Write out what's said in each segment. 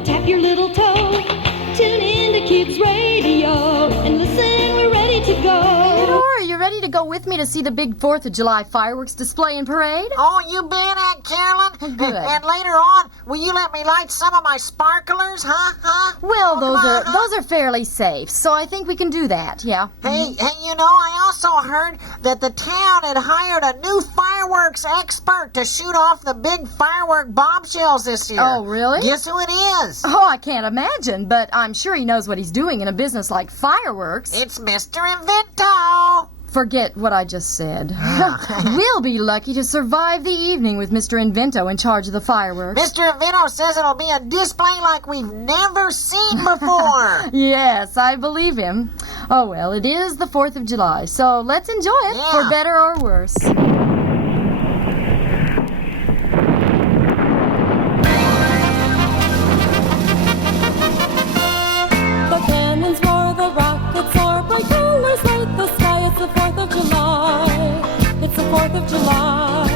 or tap your little toe. Tune in to Kids Radio and listen, we're ready to go. Theodore, are you ready to go with me to see the big 4th of July fireworks display and parade? Oh, you bet, Aunt Carolyn. Oh, good. And later on, will you let me light some of my sparklers, huh? Well, Oh, those are fairly safe, so I think we can do that, yeah. Hey, you know, I also heard that the town had hired a new fireworks expert to shoot off the big firework bombshells this year. Oh, really? Guess who it is? Oh, I can't imagine, but I'm sure he knows what he's doing in a business like fireworks. It's Mr. Invento. Forget what I just said. We'll be lucky to survive the evening with Mr. Invento in charge of the fireworks. Mr. Invento says it'll be a display like we've never seen before. Yes, I believe him. Oh, well, it is the 4th of July, so let's enjoy it, Yeah. for better or worse. The cannons roar, the rockets soar, bright colors light the sky. It's the 4th of July. It's the 4th of July.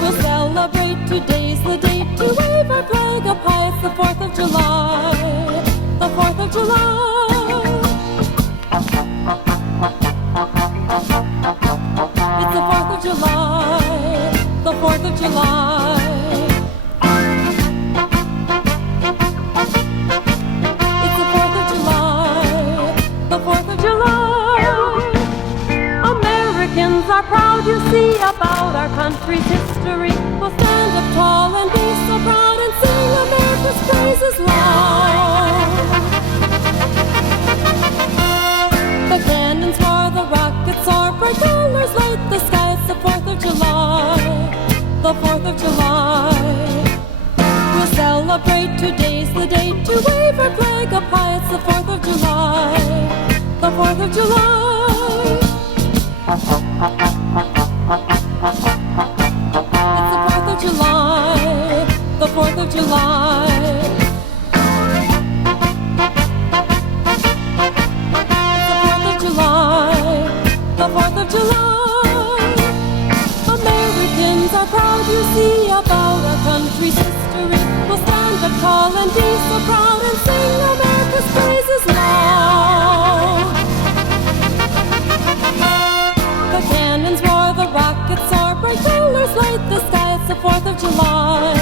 We'll celebrate, today's the date to wave our flag up high. It's the 4th of July. The 4th of July. It's the 4th of July. The 4th of July. Are proud, you see, about our country's history. We'll stand up tall and be so proud and sing America's praises loud. The cannons roar, the rockets soar, bright colors light the sky. It's the 4th of July, the 4th of July. We'll celebrate, today's the date to wave our flag up high. It's the 4th of July, the 4th of July. It's the 4th of July, the 4th of July. It's the 4th of July, the 4th of July. Americans are proud, you see, about our country's history. We'll stand up tall and be so proud and sing America's praises loud. The cannons roar, the rockets soar, bright colors light the sky. It's the 4th of July.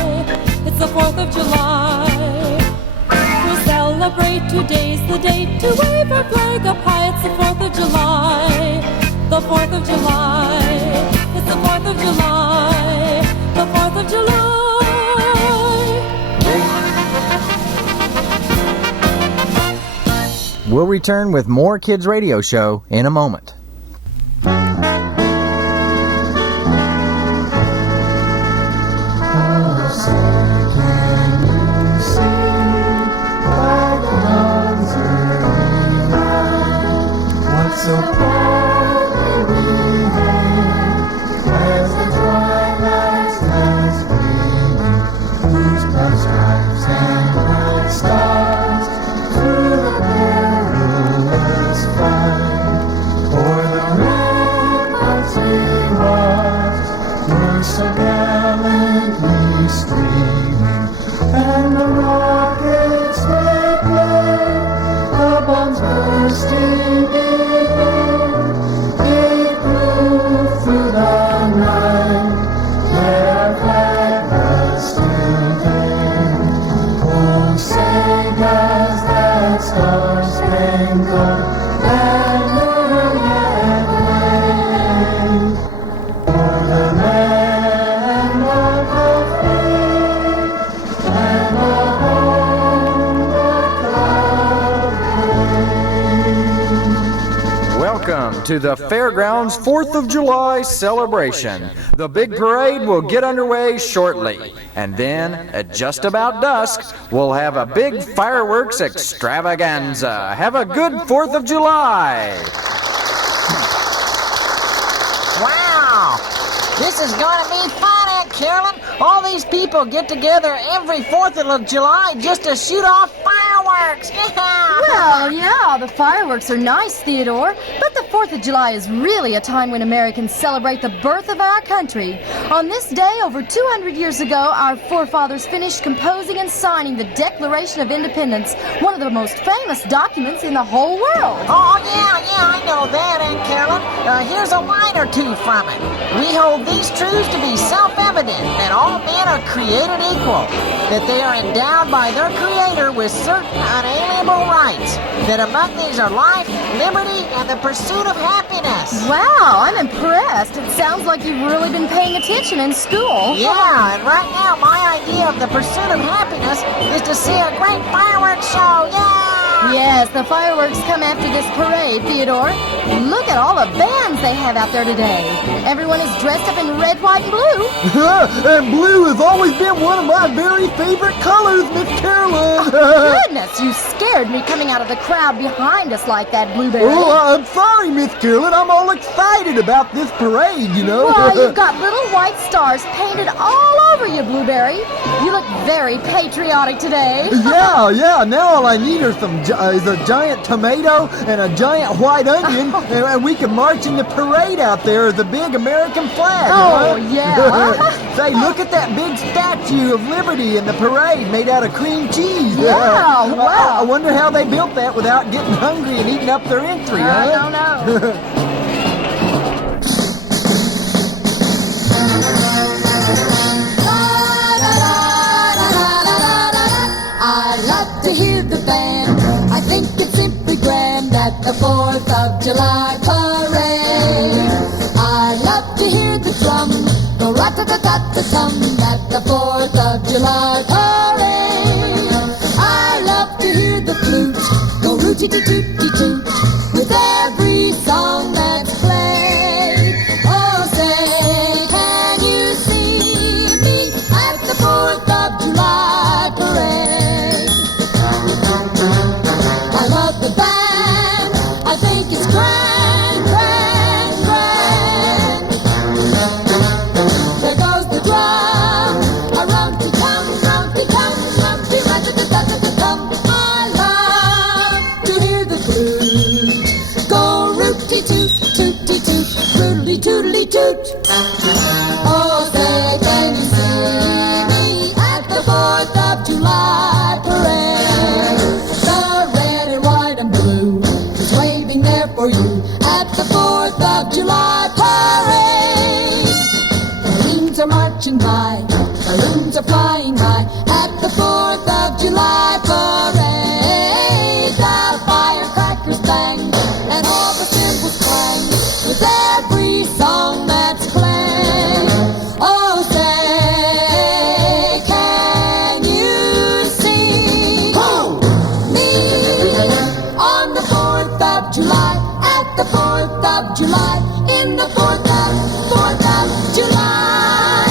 It's the 4th of July. We'll celebrate, today's the date to wave our flag up high. It's the 4th of July. The 4th of July. It's the 4th of July. The 4th of July. We'll return with more Kids Radio Show in a moment. So proudly we hail as the twilight's last gleaming, whose broad stripes and bright stars through the perilous fight. For the ramparts we watched were so gallantly streaming, and the rockets they played, the bombs bursting in. Through the night, let our flag still there. Oh, say does that star-spangled banner yet wave for the land of the free and the home of cloud? Welcome to the Fairgrounds 4th of July celebration. The big parade will get underway shortly. And then, at just about dusk, we'll have a big fireworks extravaganza. Have a good 4th of July. Wow! This is going to be fun, Aunt Carolyn. All these people get together every 4th of July just to shoot off fireworks. fireworks! Yeah! Well, yeah, the fireworks are nice, Theodore, but the 4th of July is really a time when Americans celebrate the birth of our country. On this day, over 200 years ago, our forefathers finished composing and signing the Declaration of Independence, one of the most famous documents in the whole world. Oh, yeah, I know that, Aunt Carolyn. Here's a line or two from it. We hold these truths to be self-evident, that all men are created equal, that they are endowed by their Creator with certain unalienable rights, that among these are life, liberty, and the pursuit of happiness. Wow, I'm impressed. It sounds like you've really been paying attention in school. Yeah, and right now my idea of the pursuit of happiness is to see a great fireworks show. Yeah! Yes, the fireworks come after this parade, Theodore. Look at all the bands they have out there today. Everyone is dressed up in red, white, and blue. And blue has always been one of my very favorite colors, Miss Carolyn. Goodness, you scared me coming out of the crowd behind us like that, Blueberry. Oh, I'm sorry, Miss Carolyn. I'm all excited about this parade, you know. Why, you've got little white stars painted all over you, Blueberry. You look very patriotic today. Yeah. Now all I need are is a giant tomato and a giant white onion, and we can march in the parade out there as a big American flag. Oh, huh? yeah. Say, look at that big statue of Liberty in the parade made out of cream cheese. Yeah, wow. I wonder how they built that without getting hungry and eating up their entry, I huh? don't know. To hear the band, I think it's simply grand at the 4th of July parade. I love to hear the drum go rat-a-tat-tat-tum at the 4th of July parade. I love to hear the flute go rooty-tooty-toot with every song that's played. Oh, say, can you see me at the 4th of July parade? I love the band, I think it's grand, grand, grand. There goes the drum, a rum-ti-tum, rum-ti-tum, rum-ti, rat-a-tat-tat-tum. I love to hear the flute go root-ti-toot, toot-ti-toot, root-li-toot-li-toot. Oh, say, can you see me at the 4th of July parade? For you at the 4th of July parade. Balloons are marching by, balloons are flying high at the 4th of July parade. The firecrackers bang and all the cymbals clang with every song that's played. Oh, say, can you see me on the 4th of July? The 4th of July, in the 4th of July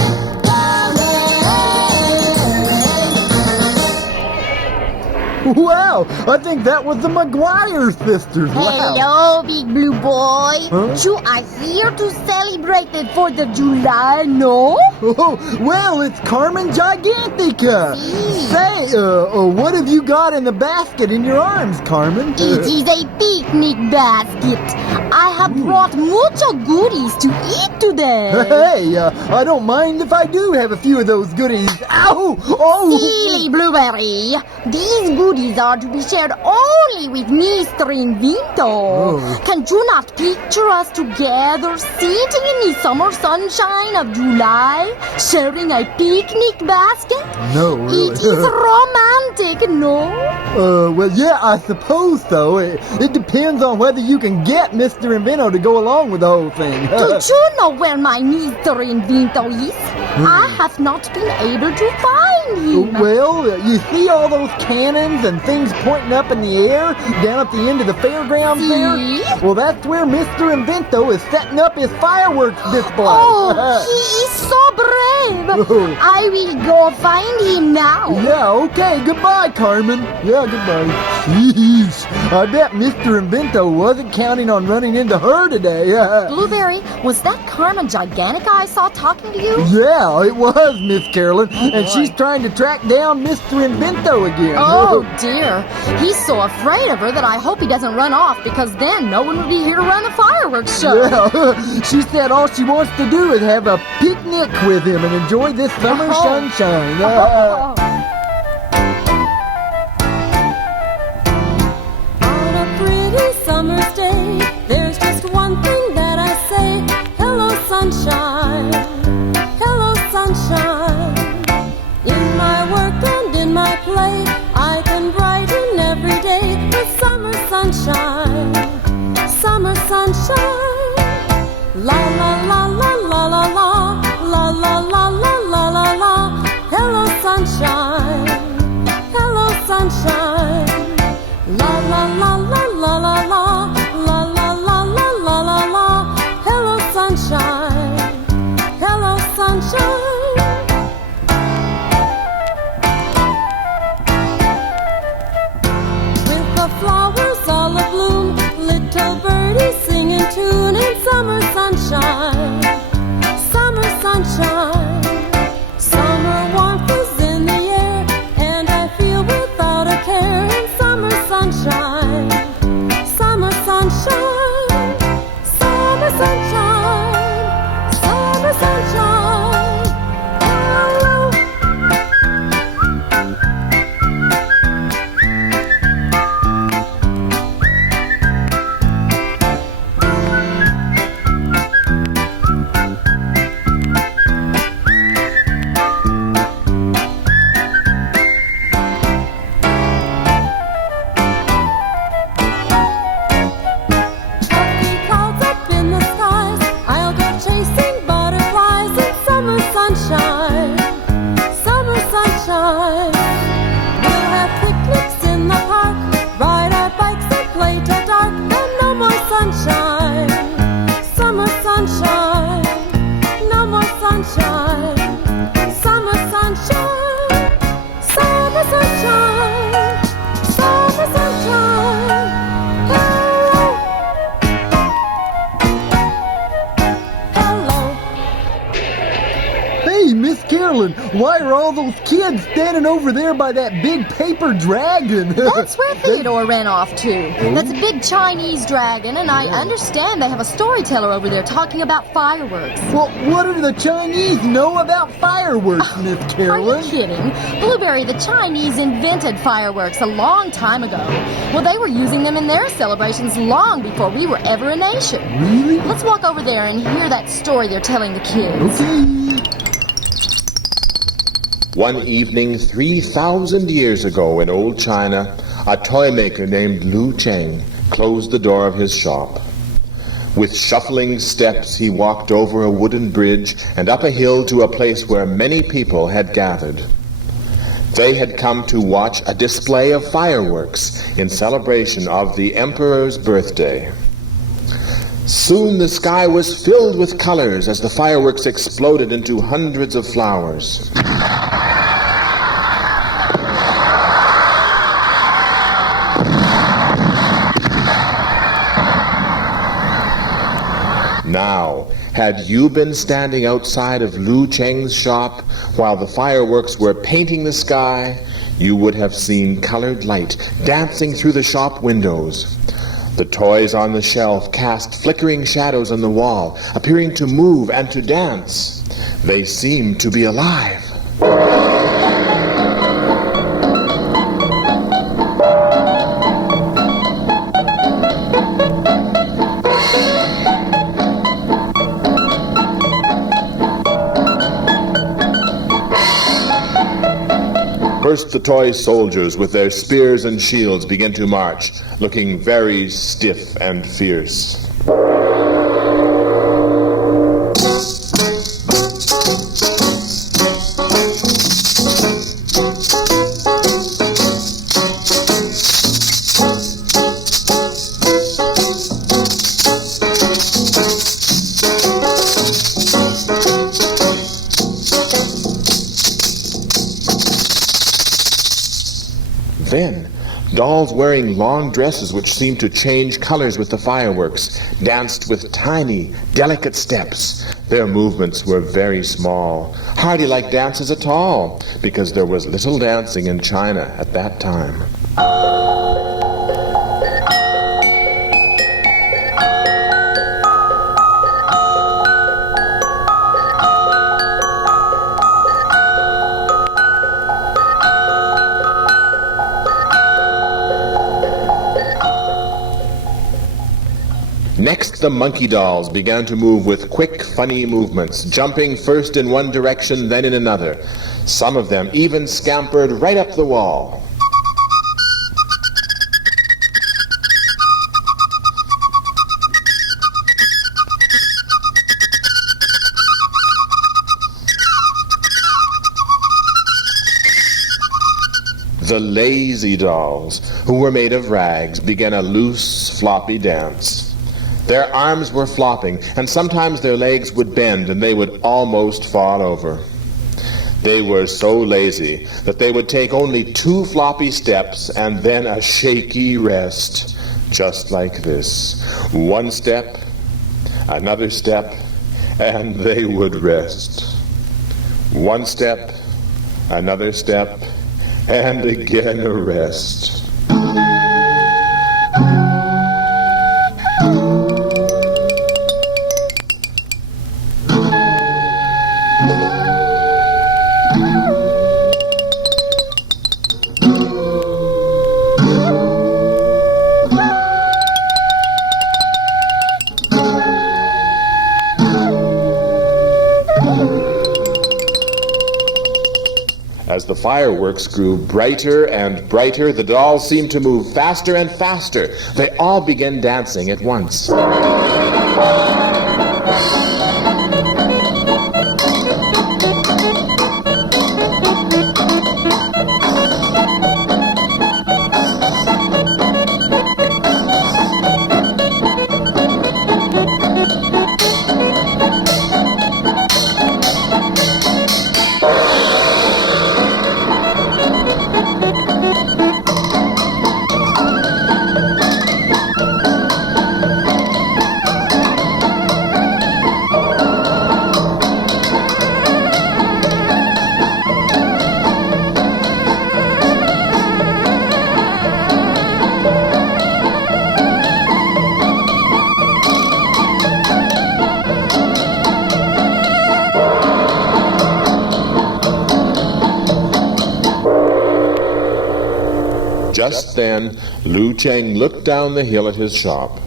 parade. Wow, I think that was the McGuire sisters. Wow. Hello, big blue boy. Huh? You are here to celebrate the 4th of July, no? Oh, well, it's Carmen Gigantica. Si. Say, what have you got in the basket in your arms, Carmen? It is a picnic basket. I have brought mucho goodies to eat today. Hey, I don't mind if I do have a few of those goodies. Ow! Oh! Silly Blueberry. These goodies are to be shared only with Mr. Invento. Oh. Can you not picture us together sitting in the summer sunshine of July, sharing a picnic basket? No, really. It is romantic, no? Well, yeah, I suppose so. It depends on whether you can get Mr. Invento to go along with the whole thing. Do you know where my Mr. Invento is? I have not been able to find him. Well, you see all those cannons and things pointing up in the air down at the end of the fairgrounds there? See? Well, that's where Mr. Invento is setting up his fireworks display. Oh, he is so brave. Oh. I will go find him now. Yeah, okay. Goodbye, Carmen. Yeah, goodbye. Yeesh. I bet Mr. Invento wasn't counting on running into her today. Blueberry, was that Carmen Gigantica I saw talking to you? Yeah, it was, Miss Carolyn. And boy. she's trying to track down Mr. Invento again. Oh, dear. He's so afraid of her that I hope he doesn't run off, because then no one would be here to run the fireworks show. Yeah, she said all she wants to do is have a picnic with him and enjoy this summer sunshine. On a pretty summer's day, there's just one thing that I say. Hello, sunshine. Hello, sunshine. In my work and in my play, I can brighten every day with summer sunshine. Summer sunshine. La la la la la la la. La la la la la la la. Hello, sunshine. Hello, sunshine. La la la la la la la. La la la la la la la. Hello, sunshine. Hello, sunshine. With the flowers all abloom, little birdies singing tune in summer sunshine. Summer sunshine. Summer warmth is in the air, and I feel without a care in summer sunshine. Summer sunshine. Summer sunshine. Summer sunshine. Hello. Puffy clouds up in the skies, I'll go chasing butterflies in summer sunshine. Summer sunshine. We'll have picnics in the park, ride our bikes and play till dark, and no more sunshine. Summer sunshine. No more sunshine. Summer sunshine. Summer sunshine. Summer sunshine. Hello. Hello. Hey, Miss Carolyn, why are all those kids standing over there by that big paper dragon? That's where Theodore ran off to. That's a big Chinese dragon, and I understand they have a storyteller over there talking about fireworks. Well, what do the Chinese know about fireworks, Miss Are you Carolyn? kidding? Blueberry, the Chinese invented fireworks a long time ago. Well, they were using them in their celebrations long before we were ever a nation. Really? Let's walk over there and hear that story they're telling the kids. Okay. One evening 3,000 years ago in old China, a toy maker named Lu Cheng closed the door of his shop. With shuffling steps, he walked over a wooden bridge and up a hill to a place where many people had gathered. They had come to watch a display of fireworks in celebration of the emperor's birthday. Soon the sky was filled with colors as the fireworks exploded into hundreds of flowers. Now, had you been standing outside of Lu Cheng's shop while the fireworks were painting the sky, you would have seen colored light dancing through the shop windows. The toys on the shelf cast flickering shadows on the wall, appearing to move and to dance. They seemed to be alive. First, the toy soldiers with their spears and shields began to march, looking very stiff and fierce. Then Dolls wearing long dresses which seemed to change colors with the fireworks danced with tiny, delicate steps. Their movements were very small, hardly like dances at all, because there was little dancing in China at that time. Next, the monkey dolls began to move with quick, funny movements, jumping first in one direction, then in another. Some of them even scampered right up the wall. The lazy dolls, who were made of rags, began a loose, floppy dance. Their arms were flopping, and sometimes their legs would bend and they would almost fall over. They were so lazy that they would take only 2 floppy steps and then a shaky rest, just like this. 1 step, another step, and they would rest. 1 step, another step, and again a rest. As the fireworks grew brighter and brighter, the dolls seemed to move faster and faster. They all began dancing at once. Just then, Lu Cheng looked down the hill at his shop.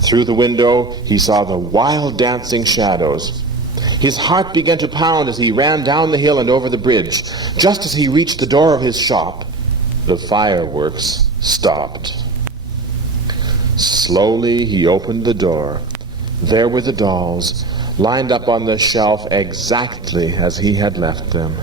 Through the window, he saw the wild dancing shadows. His heart began to pound as he ran down the hill and over the bridge. Just as he reached the door of his shop, the fireworks stopped. Slowly, he opened the door. There were the dolls, lined up on the shelf exactly as he had left them.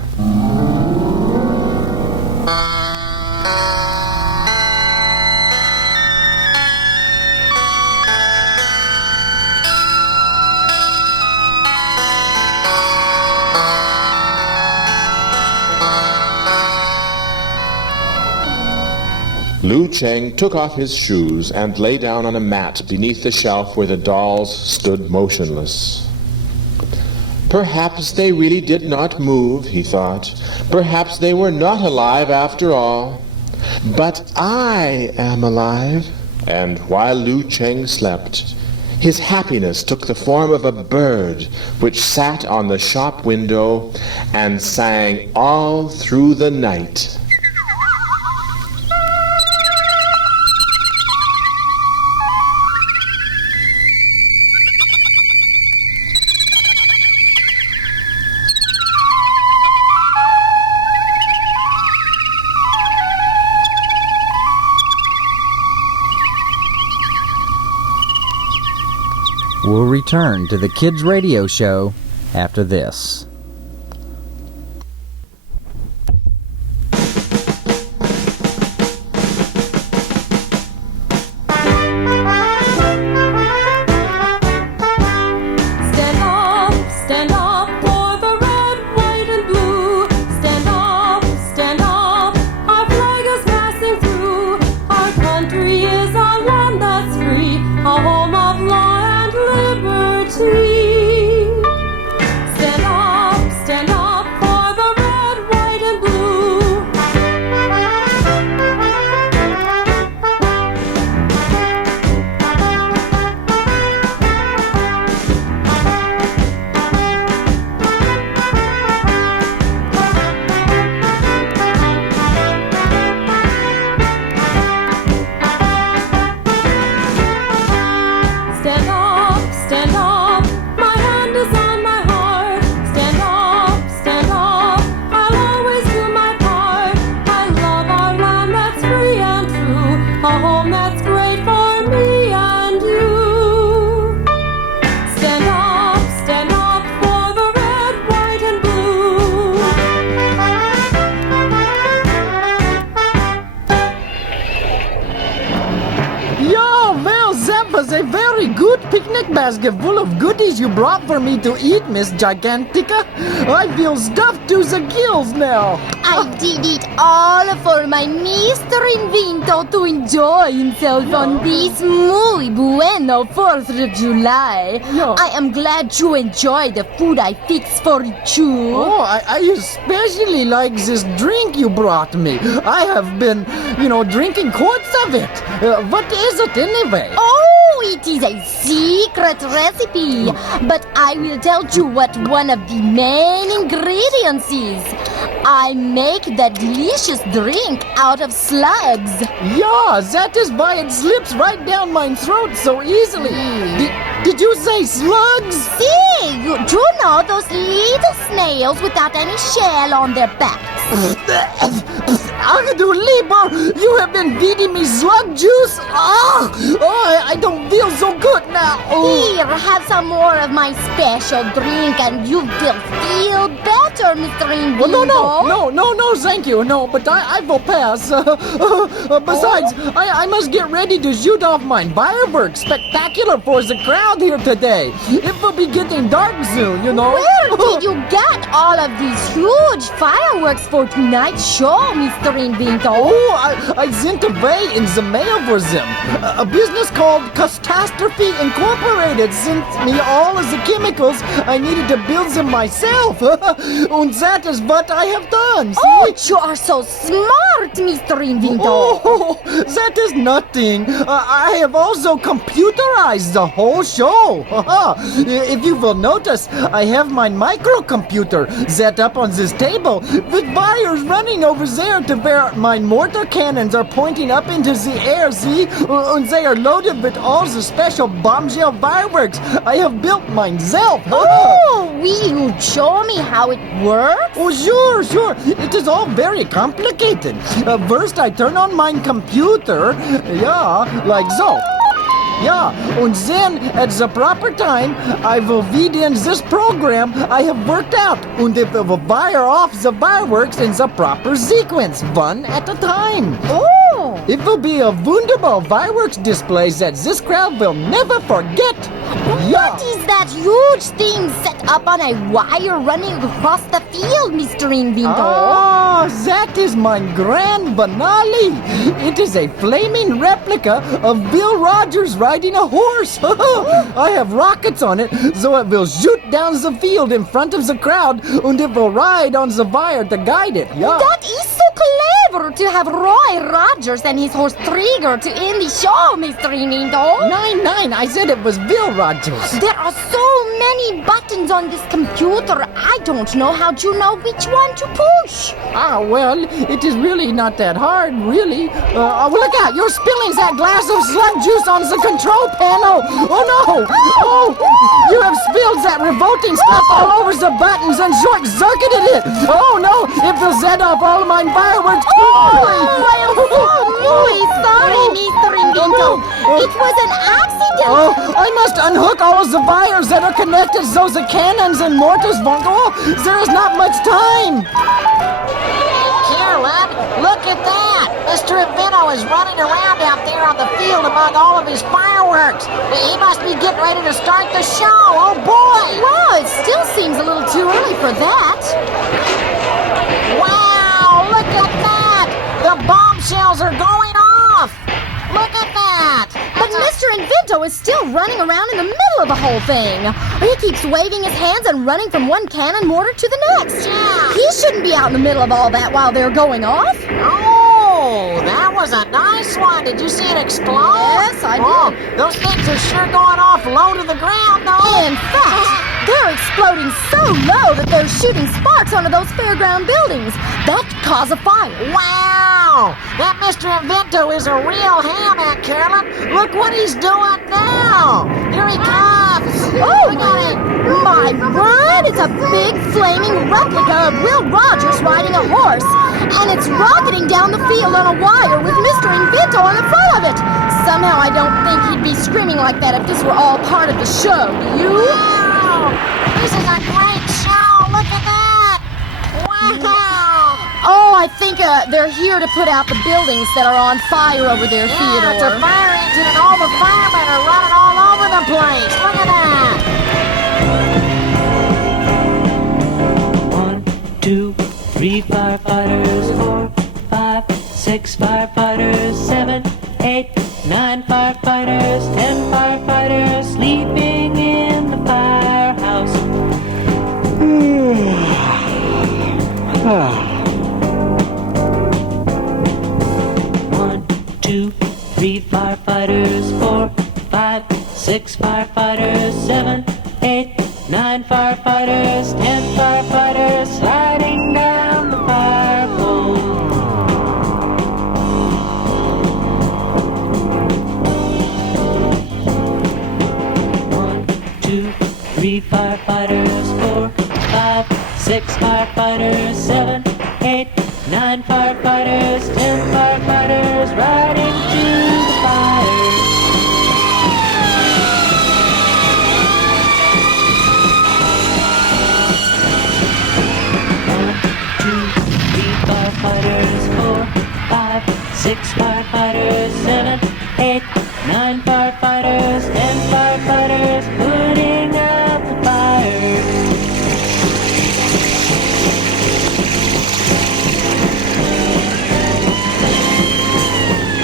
Lu Cheng took off his shoes and lay down on a mat beneath the shelf where the dolls stood motionless. Perhaps they really did not move, he thought. Perhaps they were not alive after all. But I am alive. And while Lu Cheng slept, his happiness took the form of a bird which sat on the shop window and sang all through the night. We'll return to the Kids Radio Show after this. Stand up for the red, white, and blue. Stand up, our flag is passing through. cute picnic basket full of goodies you brought for me to eat, Miss Gigantica. I feel stuffed to the gills now. I did it all for my Mr. Invento to enjoy himself on this muy bueno 4th of July. Yeah. I am glad you enjoy the food I fixed for you. Oh, I especially like this drink you brought me. I have been, drinking quarts of it. What is it anyway? Oh, it is a secret recipe. But I will tell you what one of the main ingredients is. I make that delicious drink out of slugs. Yeah, that is why it slips right down my throat so easily. Did you say slugs? See, you do know those little snails without any shell on their backs. Agadu Lieber, you have been feeding me slug juice? I don't feel so good now. Here, have some more of my special drink and you will feel better, Mr. Invento. No, thank you. No, but I will pass. Besides, I must get ready to shoot off my fireworks. Spectacular for the crowd here today. It will be getting dark soon, Where did you get all of these huge fireworks for tonight's show, Mr. Invento? Oh, I sent away in the mail for them. A business called Catastrophe Incorporated sent me all of the chemicals I needed to build them myself. And that is what I have done. See? Oh, you are so smart, Mr. Invento. Oh, that is nothing. I have also computerized the whole show. If you will notice, I have my microcomputer set up on this table with wires running over there to where my mortar cannons are pointing up into the air, see? And they are loaded with all the special bombshell fireworks I have built myself. Oh, will you show me how it works? Oh, sure. It is all very complicated. First, I turn on my computer. Yeah, like so. Yeah, and then at the proper time, I will feed in this program I have worked out, and it will fire off the fireworks in the proper sequence, one at a time. Oh! It will be a wonderful fireworks display that this crowd will never forget. Yeah. What is that huge thing set up on a wire running across the field, Mr. Invento? That is my grand finale. It is a flaming replica of Bill Rogers riding a horse. I have rockets on it, so it will shoot down the field in front of the crowd, and it will ride on the wire to guide it. Yeah. That is so clever to have Roy Rogers and his horse Trigger to end the show, Mr. Invento. Nine. I said it was Bill Rogers. There are so many buttons on this computer, I don't know how to know which one to push. Well, it is really not that hard, really. Look out, you're spilling that glass of slug juice on the control panel. Oh, no. Oh, you have spilled that revolting stuff all over the buttons and short-circuited it. Oh, no, it will set off all of my fireworks. I am so really sorry, Mr. Invento. It was an accident. Oh, I must unhook all of the wires that are connected so the cannons and mortars won't go. There is not much time. Carolyn, look at that! Mr. Invento is running around out there on the field among all of his fireworks. He must be getting ready to start the show. Oh, boy! Wow, it still seems a little too early for that. Wow, look at that! The bombshells are going off! Look at that! But Mr. Invento is still running around in the middle of the whole thing. He keeps waving his hands and running from one cannon mortar to the next. Yeah. He shouldn't be out in the middle of all that while they're going off. Oh, that was a nice one. Did you see it explode? Yes, I did. Oh, those things are sure going off low to the ground, though. In fact, they're exploding so low that they're shooting sparks onto those fairground buildings. That could cause a fire. Wow! That Mr. Invento is a real ham, Aunt Carolyn. Look what he's doing now. Here he comes. Oh, Look at him. my word! It's a big flaming replica of Will Rogers riding a horse. And it's rocketing down the field on a wire with Mr. Invento on the front of it. Somehow I don't think he'd be screaming like that if this were all part of the show. Do you? Wow! This is a great show. Look at that. Wow! Oh, I think they're here to put out the buildings that are on fire over there, Yeah, Theodore. it's a fire engine and all the firemen are running all over the fireplace. Look at that. 1, 2, 3 firefighters, 4, 5, 6 firefighters, 7, 8, 9 firefighters, 10 firefighters sleeping in the firehouse. 1, 2, 3 firefighters, 4, 5, 6 firefighters, 7, 8, 9 firefighters, 10 firefighters sliding down the fire pole. 1, 2, 3 firefighters, 4, 5, 6 firefighters, 7, 8, 9 firefighters, 10 firefighters riding to the fire. 6 firefighters, 7, 8, 9 firefighters, 10 firefighters putting out the fire.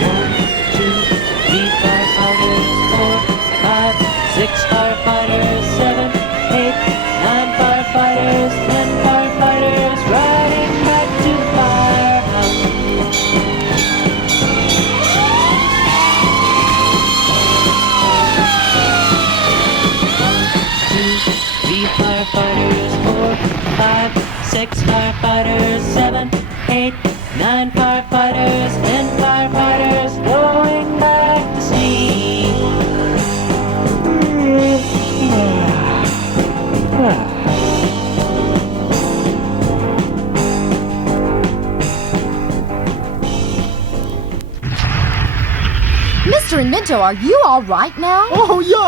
1, 2, 3 firefighters, 4, 5, 6 firefighters, 7, 8, 9 firefighters, 10 firefighters riding back to the firehouse. 3 firefighters, 4, 5, 6 firefighters, 7, 8, 9 firefighters, 10 firefighters going back to sleep. Mr. Invento, are you all right now? Oh, yeah.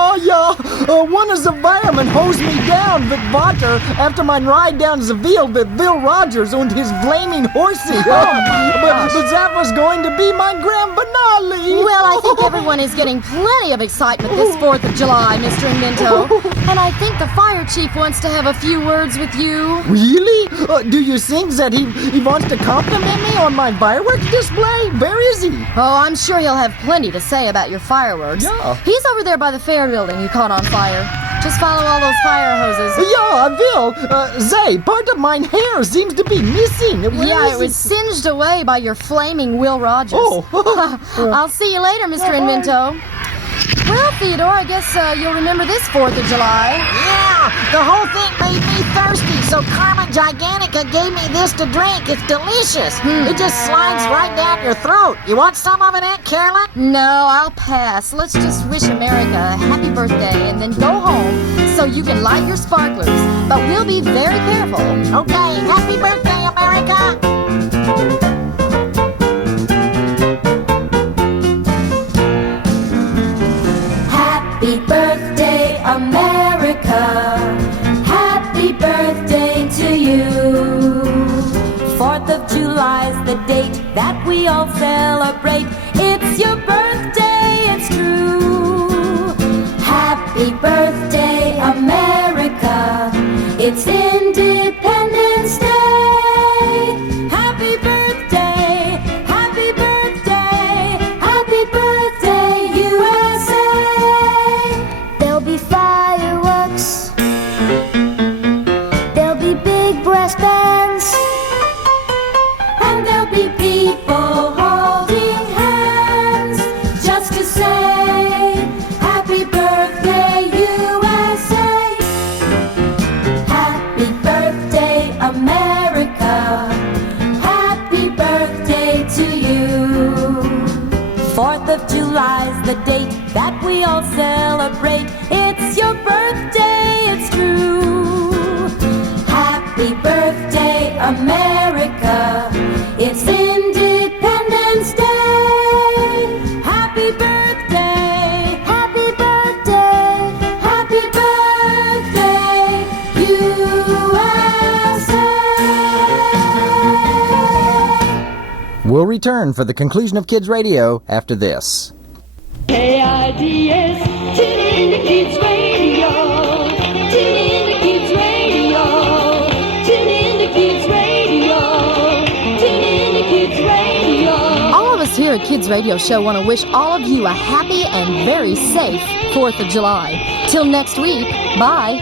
One of the firemen hosed me down with water after my ride down the field with Bill Rogers and his flaming horsey. But that was going to be my grand finale. Well, I think everyone is getting plenty of excitement this 4th of July, Mr. Invento. And I think the fire chief wants to have a few words with you. Really? Do you think that he wants to compliment me on my fireworks display? Where is he? Oh, I'm sure he'll have plenty to say about your fireworks. Yeah. He's over there by the fair building you caught on fire. Just follow all those fire hoses. Yeah, I will. Say, part of my hair seems to be missing. Yeah, it was singed away by your flaming Will Rogers. Oh. I'll see you later, Mr. Invento. Well, Theodore, I guess you'll remember this 4th of July. Yeah, the whole thing made me thirsty, so Carmen Gigantica gave me this to drink. It's delicious. It just slides right down your throat. You want some of it, Aunt Carolyn? No, I'll pass. Let's just wish America a happy birthday and then go home so you can light your sparklers. But we'll be very careful. Okay, happy birthday, America! Happy birthday, America. Happy birthday to you. 4th of July is the date that we all celebrate. It's your birthday, it's true. Happy birthday, America. It's Independence Day. Happy birthday, happy birthday. Happy birthday, USA. There'll be fireworks. There'll be big brass bands. And there'll be people holding hands just to say happy birthday, USA. Happy birthday, America. Happy birthday to you. 4th of July is the date that we all celebrate. It's your birthday, it's true. Happy birthday, America. It's Independence Day. Happy birthday, Happy birthday. Happy birthday, USA. We'll return for the conclusion of Kids Radio after this. K-I-D-S, tune in to Kids Radio. Tune in to Kids Radio. Tune in to Kids Radio. Tune in to Kids Radio. All of us here at Kids Radio Show want to wish all of you a happy and very safe 4th of July. Till next week, bye.